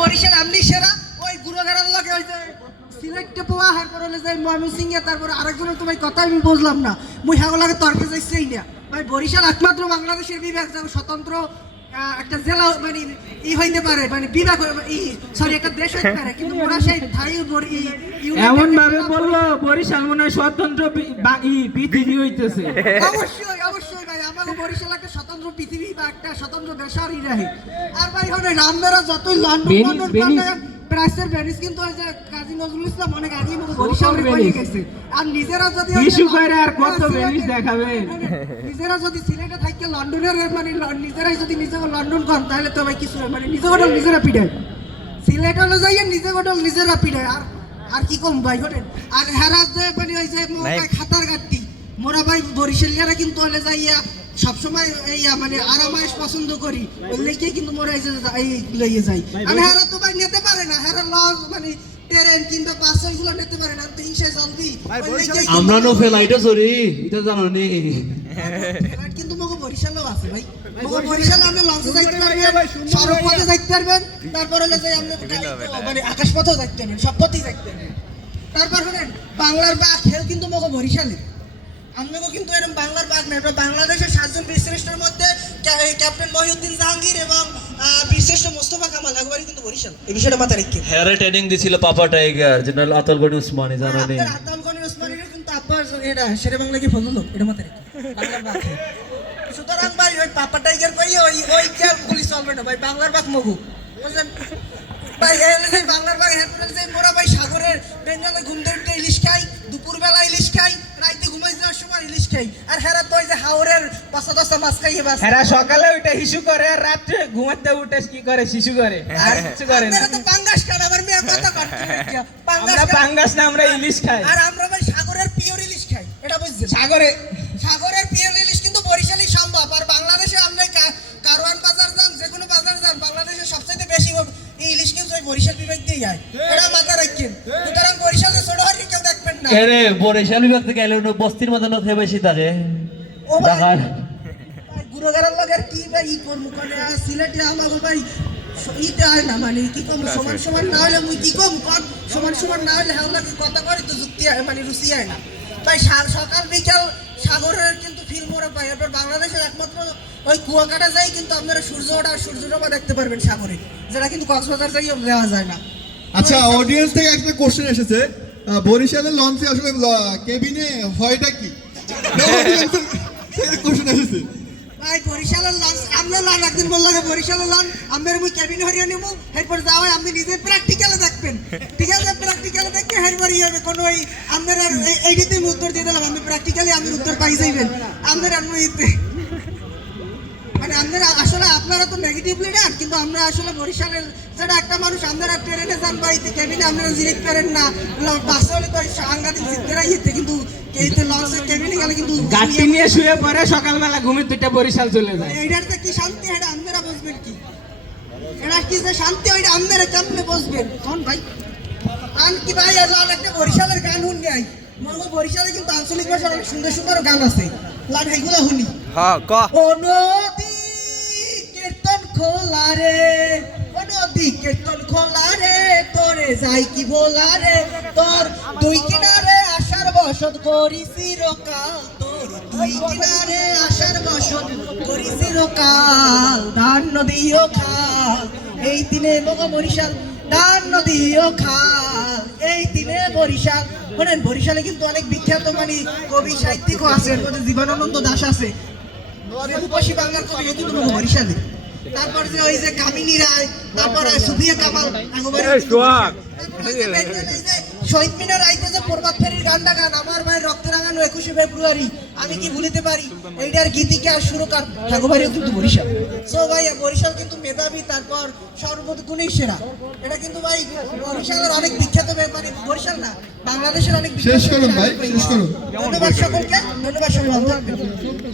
বরিশাল আমনি সেরা। ওই গুরুঘাড়ার লাগে ওই যে সিলেক্টে পোয়া হার পরে যে ময়মনসিং এ তারপরে আরেকজনের তোমার কথা আমি বুঝলাম না। মুই হাগলাকে তর্কে যাইছেই না। ভাই বরিশাল একমাত্র বাংলাদেশের বিভাগ স্বতন্ত্র একটা জেলা মানে ই হইতে পারে মানে বিভাগ ই সরি একটা দেশ হইতে পারে কিন্তু ওরা সেই ঠাই বরি- ই- এমন ভাবে বলল বরিশাল মনে হয় স্বতন্ত্র পৃথিবী হইতেছে। অবশ্যই অবশ্যই ভাই আমাকে বরিশাল একটা স্বতন্ত্র পৃথিবী বা একটা স্বতন্ত্র দেশারই রাহে। আর ভাই হলে রামদারা যতই লন্ডন লন্ডন। প্রাইসের ভেনিস কিন্তু ওই যে কাজী নজরুল ইসলাম অনেক আগে বরিশাল। হয়ে গেছে। আর নিজেরা যদি ইস্যু করে আর কত ভেনিস দেখাবেন? নিজেরা যদি সিলেটে থাকে লন্ডনের মানে নিজেরাই যদি নিজেকে লন্ডন কর তাহলে তো ভাই কিছু মানে নিজে হোটেল নিজেরা পিটায়। সিলেট হলে যাইয়ে নিজে হোটেল নিজেরা পিটায়। আর আর কি কম ভাই হোটেল? আর হেরাজ যে মানে ওই যে খাতার গাড়ি মোরা ভাই বরিশালিয়ারা কিন্তু হলে যাইয়া সবসময় এই মানে আরামাইশ পছন্দ করি। ওই কিন্তু মোরা এই লইয়ে যাই। আর হেরা তো ভাই নিতে পারে না হেরা লস মানে ট্রেন কিংবা বাস ওইগুলো নিতে পারে না তো ইনসে জলদি। আমরা নো ফেলাইটা সরি এটা জানো নি? কিন্তু মগো বরিশালও আছে ভাই। মগো বরিশাল আপনি লঞ্চে যাইতে পারবেন সড়ক পথে যাইতে পারবেন তারপর হলে যে আপনি মানে আকাশ পথেও যাইতে পারবেন সব পথেই যাইতে পারবেন। তারপর শুনেন বাংলার বা খেল কিন্তু মগো বরিশালে আপনাকেও কিন্তু এরকম বাংলার বাঘ না বাংলাদেশের সাতজন বীরশ্রেষ্ঠের মধ্যে ক্যাপ্টেন মহিউদ্দিন জাহাঙ্গীর এবং আহ, বীরশ্রেষ্ঠ মোস্তফা কামাল একবারই কিন্তু বরিশাল। এই বিষয়টা মাথায় রেখে। হ্যারে ট্রেনিং দিছিল পাপা টাইগার জেনারেল আতলগড় উসমানী জানো নি আপনার আতাল গণের ওসমানীরা কিন্তু আব্বার এটা শেরে বাংলা কি ফজল এটা মাথায় রেখে। সুতরাং ভাই ওই পাপা টাইগার কই ওই ওই ক্যাম্পগুলি চলবে না ভাই বাংলার বাঘ মগু। বুঝলেন? ভাই এই বাংলার মোরা ভাই সাগরের বেঙ্গলে ঘুম ধরতে ইলিশ খাই দুপুরবেলা ইলিশ খাই রাইতে ঘুমাই যাওয়ার সময় ইলিশ খাই। আর হেরা তো যে হাওরের পাঁচা দশটা মাছ খাইয়ে বাস। এরা সকালে উঠে হিসু করে আর রাত্রে ঘুমাতে উঠে কি করে? শিশু করে। আর কিছু করে না। তো পাঙ্গাস খান আমার মেয়ে কথা করতে পাঙ্গাস আমরা পাঙ্গাস না আমরা ইলিশ খাই। আর আমরা ভাই সাগরের পিওর ইলিশ খাই এটা বুঝছেন? সাগরে যায়। এটা মাথায় রাখেন সুতরাং বরিশালে ছোট হারি কেউ দেখবেন না। এরে বরিশাল বিভাগ থেকে এলে বস্তির মধ্যে না থেকে বেশি থাকে। ও ভাই, ঢাকার ভাই, গুরুগারার লগের কি ভাই? ই করব মানে সিলেটে আমাকে ভাই। ইতে হয় না মানে কি কম সমান সমান না হলে মুই কি কম কর সমান সমান না হলে হাওলাকে কথা করি তো যুক্তি হয় মানে রুচি হয় না। সকাল বিকাল সাগরের কিন্তু এবার বাংলাদেশের একমাত্র ওই কুয়াকাটা যাই কিন্তু আপনারা সূর্য ওঠা সূর্য ডোবা দেখতে পারবেন সাগরে। যেটা কিন্তু কক্সবাজার যাই দেওয়া যায় না। আচ্ছা অডিয়েন্স থেকে একটা কোশ্চেন এসেছে। বরিশালের লঞ্চে আসলে কেবিনে হয়টা কি? কোশ্চেন এসেছে। বরিশালের লঞ্চ বললাম বরিশালের লঞ্চ, আমরা মুই কেবিন হরিয়ে নিবো, এরপর যাওয়াই আপনি নিজে প্র্যাকটিক্যালে দেখবেন। ঠিক আছে প্র্যাকটিক্যালে দেখে এরপর ইয়ে হবে, কোনো ওই আপনার এই- এইটিতে উত্তর দিয়ে আমি প্র্যাকটিক্যালি আমি উত্তর পাই যাইবেন আপনার আমি আপনারা আসলে আপনারা তো নেগেটিভ লিডার কিন্তু আমরা আসলে বরিশালের যেটা একটা মানুষ আপনারা ট্রেনে যান বাড়িতে কেবিনে আপনারা জিরিত পারেন না। বাসে হলে তো সাংঘাতিক ইয়েতে কিন্তু গাড়ি নিয়ে শুয়ে পরে সকালবেলা দুইটা বরিশাল চলে যায়। এইটাতে কি শান্তি এটা আপনারা বুঝবেন কি? এটা কি যে শান্তি ওইটা আপনারা কেমনে বুঝবেন? কোন ভাই? আন কি ভাই লাল একটা বরিশালের গান শুন নাই মনে বরিশালে কিন্তু আঞ্চলিক ভাষার অনেক সুন্দর সুন্দর গান আছে। লাল শুনি। হ্যাঁ ক। ও খোলা রে নদী কীর্তন খোলা তোরে যাই কি রে তোর দুই কিনারে আশার বসত করি চিরকাল, তোর দুই কিনারে আশার বসত করি চিরকাল, ধান নদী ও খাল, এই দিনে মগ বরিশাল, ধান নদী ও খাল, এই দিনে বরিশাল, শোনেন, বরিশালে কিন্তু অনেক বিখ্যাত মানে কবি সাহিত্যিকও আছে এর মধ্যে জীবনানন্দ দাস আছে রূপসী বাংলার কবি কিন্তু বরিশালে তারপর যে ওই যে কামিনী রায় তারপর সুফিয়া কামাল শহীদ মিনার আইতে যে প্রভাত ফেরির গানটা গান আমার ভাই রক্ত রাঙানো একুশে ফেব্রুয়ারি আমি কি ভুলিতে পারি? এইটার গীতিকে আর সুরকার ঠাকুরবাড়িও কিন্তু বরিশাল। সো ভাই বরিশাল কিন্তু মেধাবী তারপর সর্বগুণেই সেরা। এটা কিন্তু ভাই বরিশালের অনেক বিখ্যাত ব্যাপারে বরিশাল না বাংলাদেশের অনেক বিখ্যাত শেষ করুন ভাই, শেষ করুন। ধন্যবাদ সকলকে ধন্যবাদ থাকবেন